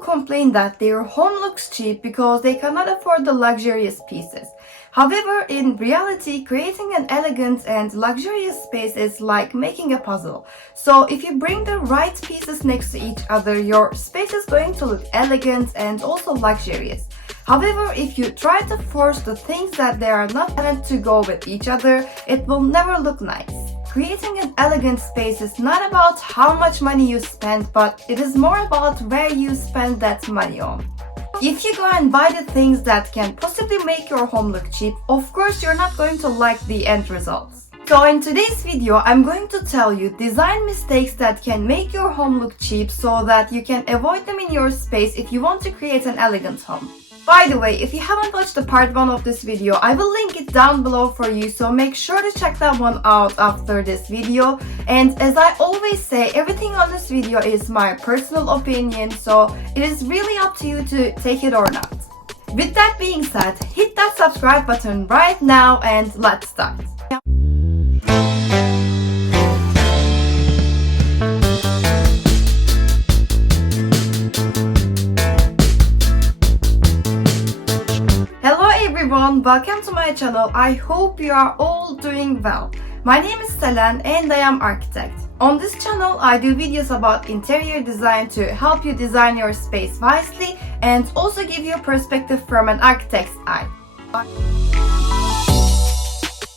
complain that their home looks cheap because they cannot afford the luxurious pieces. However, in reality, creating an elegant and luxurious space is like making a puzzle. So if you bring the right pieces next to each other, your space is going to look elegant and also luxurious. However, if you try to force the things that they are not meant to go with each other, it will never look nice. Creating an elegant space is not about how much money you spend, but it is more about where you spend that money on. If you go and buy the things that can possibly make your home look cheap, of course you're not going to like the end results. So in today's video, I'm going to tell you design mistakes that can make your home look cheap so that you can avoid them in your space if you want to create an elegant home. By the way, if you haven't watched the part 1 of this video, I will link it down below for you, so make sure to check that one out after this video. And as I always say, everything on this video is my personal opinion, so it is really up to you to take it or not. With that being said, hit that subscribe button right now and let's start. Everyone, welcome to my channel. I hope you are all doing well. My name is Selen and I am architect. On this channel, I do videos about interior design to help you design your space wisely and also give you a perspective from an architect's eye.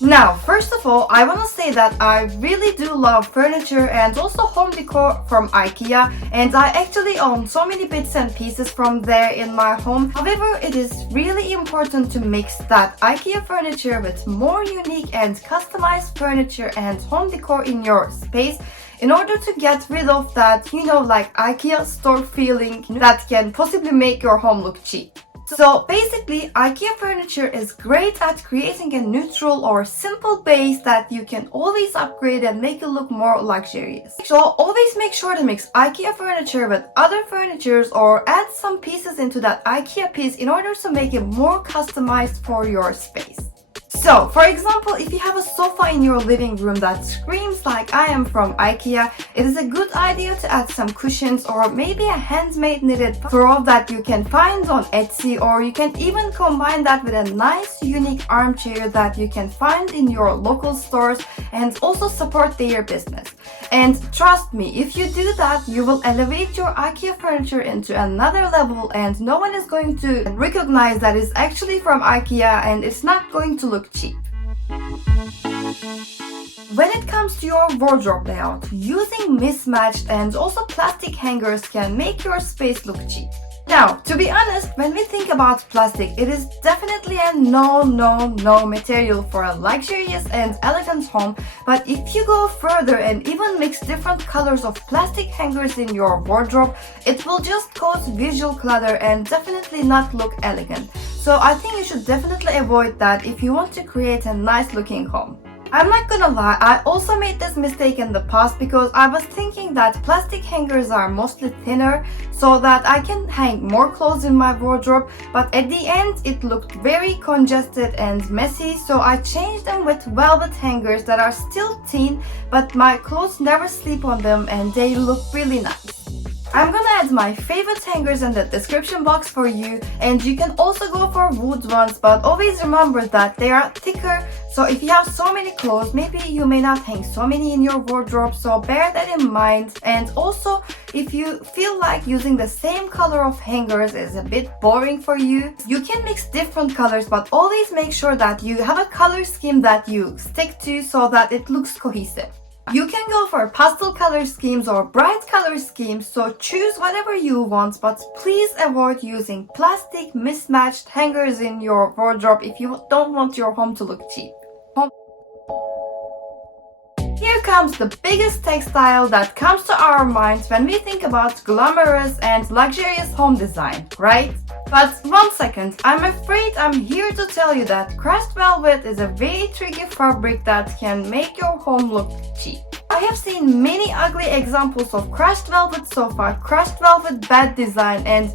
Now, first of all, I want to say that I really do love furniture and also home decor from Ikea, and I actually own so many bits and pieces from there in my home. However, it is really important to mix that Ikea furniture with more unique and customized furniture and home decor in your space in order to get rid of that, like Ikea store feeling that can possibly make your home look cheap. So basically, IKEA furniture is great at creating a neutral or simple base that you can always upgrade and make it look more luxurious. So always make sure to mix IKEA furniture with other furnitures or add some pieces into that IKEA piece in order to make it more customized for your space. So, for example, if you have a sofa in your living room that screams like I am from IKEA, it is a good idea to add some cushions or maybe a handmade knitted throw that you can find on Etsy, or you can even combine that with a nice unique armchair that you can find in your local stores and also support their business. And trust me, if you do that, you will elevate your IKEA furniture into another level and no one is going to recognize that it's actually from IKEA and it's not going to look cheap. When it comes to your wardrobe layout, using mismatched and also plastic hangers can make your space look cheap. Now, to be honest, when we think about plastic, it is definitely a no material for a luxurious and elegant home. But if you go further and even mix different colors of plastic hangers in your wardrobe, it will just cause visual clutter and definitely not look elegant. So I think you should definitely avoid that if you want to create a nice looking home. I'm not gonna lie, I also made this mistake in the past because I was thinking that plastic hangers are mostly thinner so that I can hang more clothes in my wardrobe, but at the end it looked very congested and messy, so I changed them with velvet hangers that are still thin, but my clothes never sleep on them and they look really nice. I'm gonna add my favorite hangers in the description box for you, and you can also go for wood ones, but always remember that they are thicker, so if you have so many clothes, maybe you may not hang so many in your wardrobe, so bear that in mind. And also, if you feel like using the same color of hangers is a bit boring for you, you can mix different colors, but always make sure that you have a color scheme that you stick to so that it looks cohesive. You can go for pastel color schemes or bright color schemes, so choose whatever you want, but please avoid using plastic mismatched hangers in your wardrobe if you don't want your home to look cheap. Here comes the biggest textile that comes to our minds when we think about glamorous and luxurious home design, right? But one second, I'm afraid I'm here to tell you that crushed velvet is a very tricky fabric that can make your home look cheap. I have seen many ugly examples of crushed velvet sofa, crushed velvet bed design, and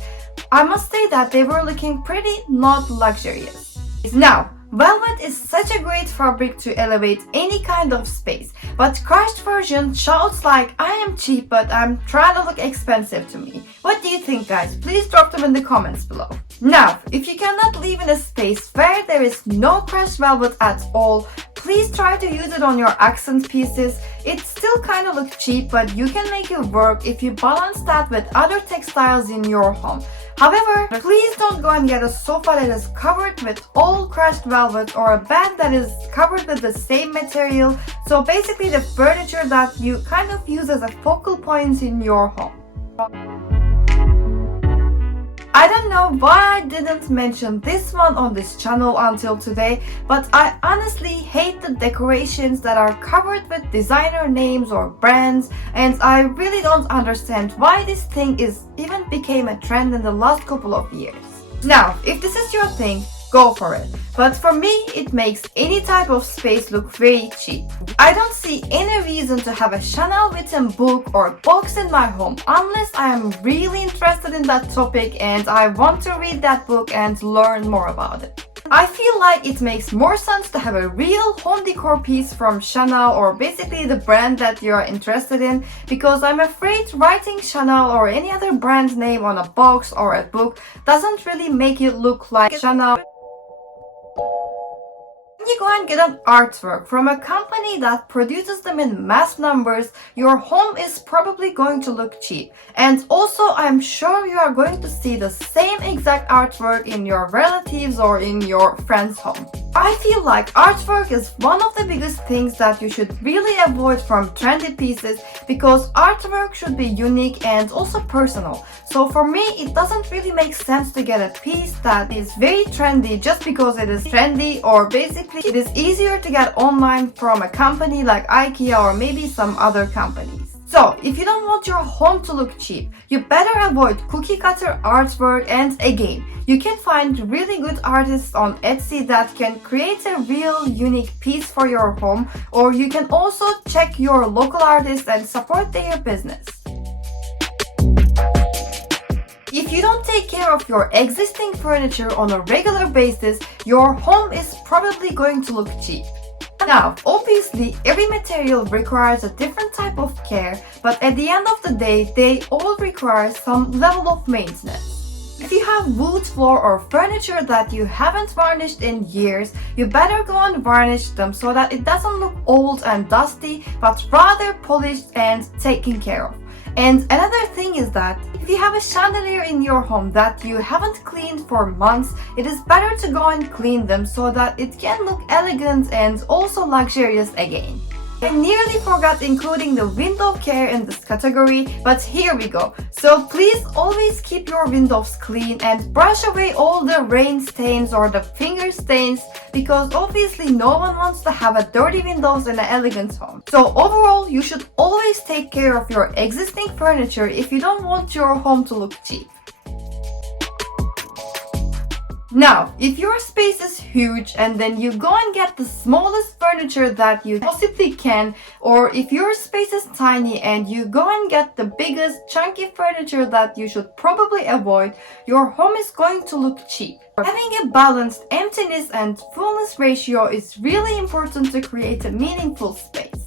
I must say that they were looking pretty not luxurious. Now, Velvet is such a great fabric to elevate any kind of space, but crushed version shouts like, I am cheap but I'm trying to look expensive to me. What do you think, guys? Please drop them in the comments below. Now, if you cannot live in a space where there is no crushed velvet at all, please try to use it on your accent pieces. It still kind of looks cheap, but you can make it work if you balance that with other textiles in your home. However, please don't go and get a sofa that is covered with all crushed velvet or a bed that is covered with the same material. So basically the furniture that you kind of use as a focal point in your home. I don't know why I didn't mention this one on this channel until today, but I honestly hate the decorations that are covered with designer names or brands, and I really don't understand why this thing even became a trend in the last couple of years. Now, if this is your thing, go for it. But for me, it makes any type of space look very cheap. I don't see any reason to have a Chanel written book or box in my home unless I am really interested in that topic and I want to read that book and learn more about it. I feel like it makes more sense to have a real home decor piece from Chanel or basically the brand that you are interested in, because I'm afraid writing Chanel or any other brand name on a box or a book doesn't really make it look like Chanel. When you go and get an artwork from a company that produces them in mass numbers, your home is probably going to look cheap. And also, I'm sure you are going to see the same exact artwork in your relatives or in your friend's home. I feel like artwork is one of the biggest things that you should really avoid from trendy pieces, because artwork should be unique and also personal. So for me, it doesn't really make sense to get a piece that is very trendy just because it is trendy, or basically it is easier to get online from a company like Ikea or maybe some other companies. So, if you don't want your home to look cheap, you better avoid cookie cutter artwork, and again, you can find really good artists on Etsy that can create a real unique piece for your home, or you can also check your local artists and support their business. If you don't take care of your existing furniture on a regular basis, your home is probably going to look cheap. Now, obviously, every material requires a different type of care, but at the end of the day, they all require some level of maintenance. If you have wood floor or furniture that you haven't varnished in years, you better go and varnish them so that it doesn't look old and dusty, but rather polished and taken care of. And another thing is that if you have a chandelier in your home that you haven't cleaned for months, it is better to go and clean them so that it can look elegant and also luxurious again. I nearly forgot including the window care in this category, but here we go. So please always keep your windows clean and brush away all the rain stains or the finger stains, because obviously no one wants to have a dirty windows in an elegant home. So overall, you should always take care of your existing furniture if you don't want your home to look cheap. Now, if your space is huge and then you go and get the smallest furniture that you possibly can, or if your space is tiny and you go and get the biggest chunky furniture that you should probably avoid, your home is going to look cheap. Having a balanced emptiness and fullness ratio is really important to create a meaningful space.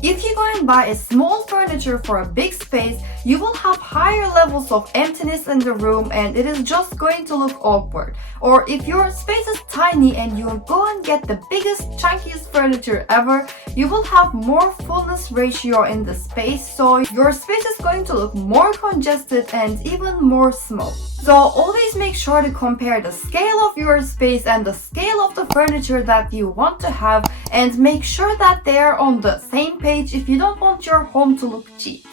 If you go and buy a small furniture for a big space, you will have higher levels of emptiness in the room and it is just going to look awkward. Or if your space is tiny and you go and get the biggest, chunkiest furniture ever, you will have more fullness ratio in the space, so your space is going to look more congested and even more small. So always make sure to compare the scale of your space and the scale of the furniture that you want to have, and make sure that they are on the same page if you don't want your home to look cheap.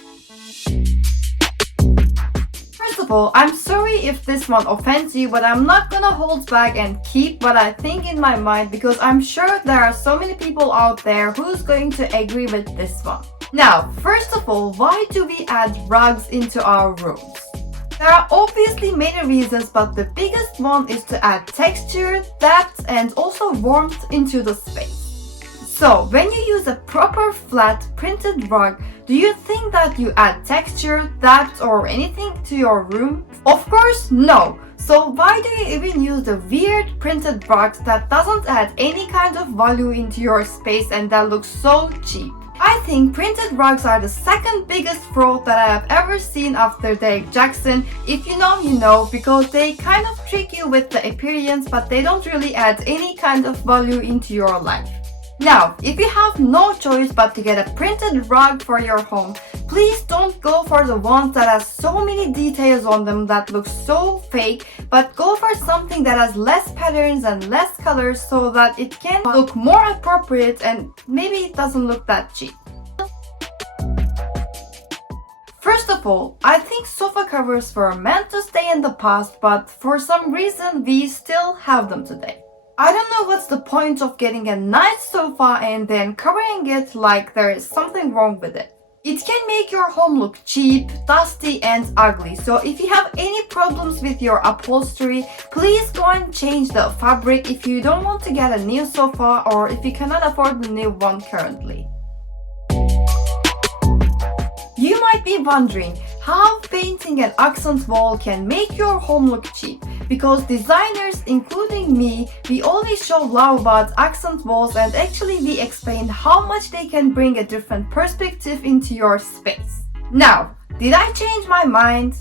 First of all, I'm sorry if this one offends you, but I'm not gonna hold back and keep what I think in my mind, because I'm sure there are so many people out there who's going to agree with this one. Now, first of all, why do we add rugs into our rooms? There are obviously many reasons, but the biggest one is to add texture, depth, and also warmth into the space. So, when you use a proper flat printed rug, do you think that you add texture, depth, or anything to your room? Of course, no. So why do you even use the weird printed rugs that doesn't add any kind of value into your space and that looks so cheap? I think printed rugs are the second biggest fraud that I have ever seen after Derek Jackson. If you know, you know, because they kind of trick you with the appearance but they don't really add any kind of value into your life. Now, if you have no choice but to get a printed rug for your home, please don't go for the ones that has so many details on them that look so fake, but go for something that has less patterns and less colors so that it can look more appropriate and maybe it doesn't look that cheap. First of all, I think sofa covers were meant to stay in the past, but for some reason we still have them today. I don't know what's the point of getting a nice sofa and then covering it like there is something wrong with it. It can make your home look cheap, dusty and ugly, so if you have any problems with your upholstery, please go and change the fabric if you don't want to get a new sofa or if you cannot afford the new one currently. You might be wondering how painting an accent wall can make your home look cheap, because designers, including me, we always show love about accent walls and actually we explain how much they can bring a different perspective into your space. Now, did I change my mind?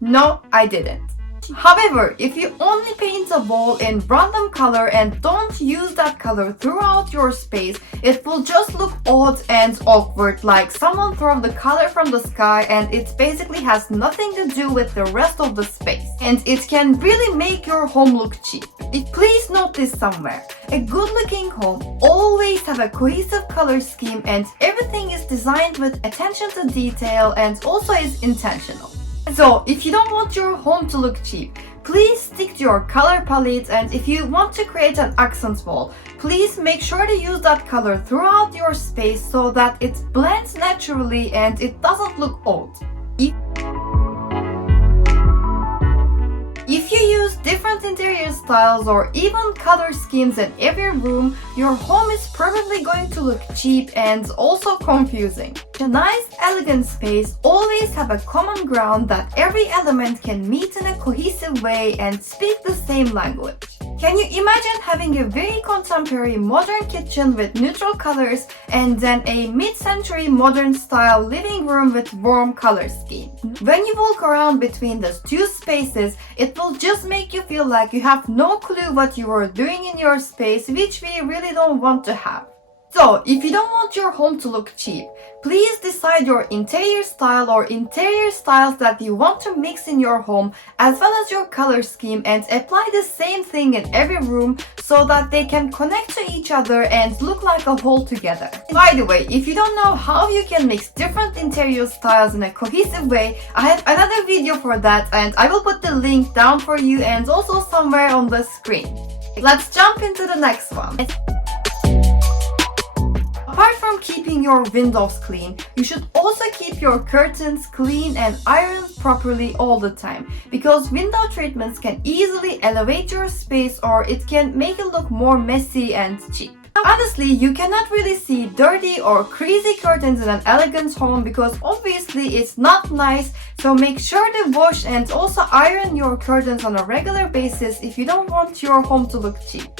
No, I didn't. However, if you only paint a wall in random color and don't use that color throughout your space, it will just look odd and awkward, like someone threw the color from the sky and it basically has nothing to do with the rest of the space. And it can really make your home look cheap. Please note this somewhere. A good looking home always have a cohesive color scheme and everything is designed with attention to detail and also is intentional. So, if you don't want your home to look cheap, please stick to your color palette, and if you want to create an accent wall, please make sure to use that color throughout your space so that it blends naturally and it doesn't look odd. If you use different interior styles or even color schemes in every room, your home is probably going to look cheap and also confusing. A nice, elegant space always have a common ground that every element can meet in a cohesive way and speak the same language. Can you imagine having a very contemporary modern kitchen with neutral colors and then a mid-century modern style living room with warm color scheme? When you walk around between those two spaces, it will just make you feel like you have no clue what you are doing in your space, which we really don't want to have. So, if you don't want your home to look cheap, please decide your interior style or interior styles that you want to mix in your home as well as your color scheme and apply the same thing in every room so that they can connect to each other and look like a whole together. By the way, if you don't know how you can mix different interior styles in a cohesive way, I have another video for that and I will put the link down for you and also somewhere on the screen. Let's jump into the next one. Apart from keeping your windows clean, you should also keep your curtains clean and ironed properly all the time, because window treatments can easily elevate your space or it can make it look more messy and cheap. Honestly, you cannot really see dirty or creasy curtains in an elegant home because obviously it's not nice, so make sure to wash and also iron your curtains on a regular basis if you don't want your home to look cheap.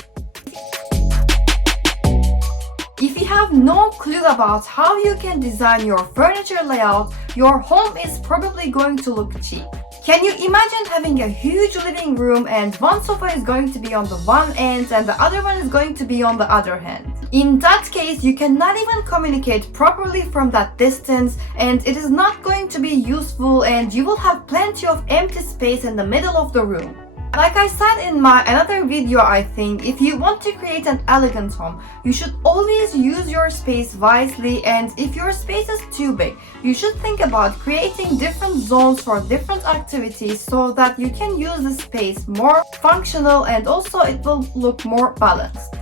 If you have no clue about how you can design your furniture layout, your home is probably going to look cheap. Can you imagine having a huge living room and one sofa is going to be on the one end and the other one is going to be on the other hand? In that case, you cannot even communicate properly from that distance and it is not going to be useful and you will have plenty of empty space in the middle of the room. Like I said in my another video, I think, if you want to create an elegant home, you should always use your space wisely, and if your space is too big, you should think about creating different zones for different activities so that you can use the space more functional and also it will look more balanced.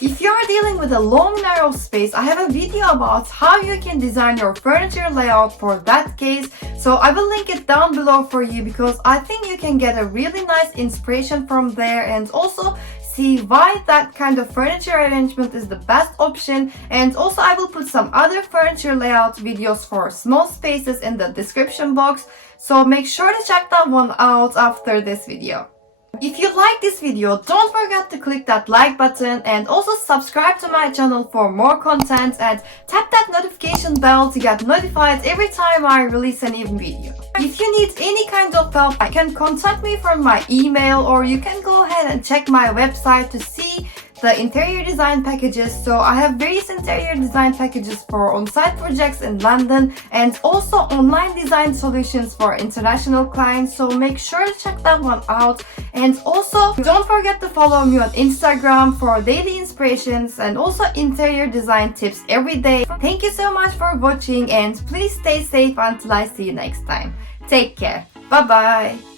If you are dealing with a long narrow space, I have a video about how you can design your furniture layout for that case, so I will link it down below for you because I think you can get a really nice inspiration from there and also see why that kind of furniture arrangement is the best option, and also I will put some other furniture layout videos for small spaces in the description box, so make sure to check that one out after this video. If you like this video, don't forget to click that like button and also subscribe to my channel for more content and tap that notification bell to get notified every time I release a new video. If you need any kind of help, you can contact me from my email, or you can go ahead and check my website to see the interior design packages. So I have various interior design packages for on-site projects in London and also online design solutions for international clients, so make sure to check that one out. And also don't forget to follow me on Instagram for daily inspirations and also interior design tips every day. Thank you so much for watching, and please stay safe until I see you next time. Take care. Bye bye.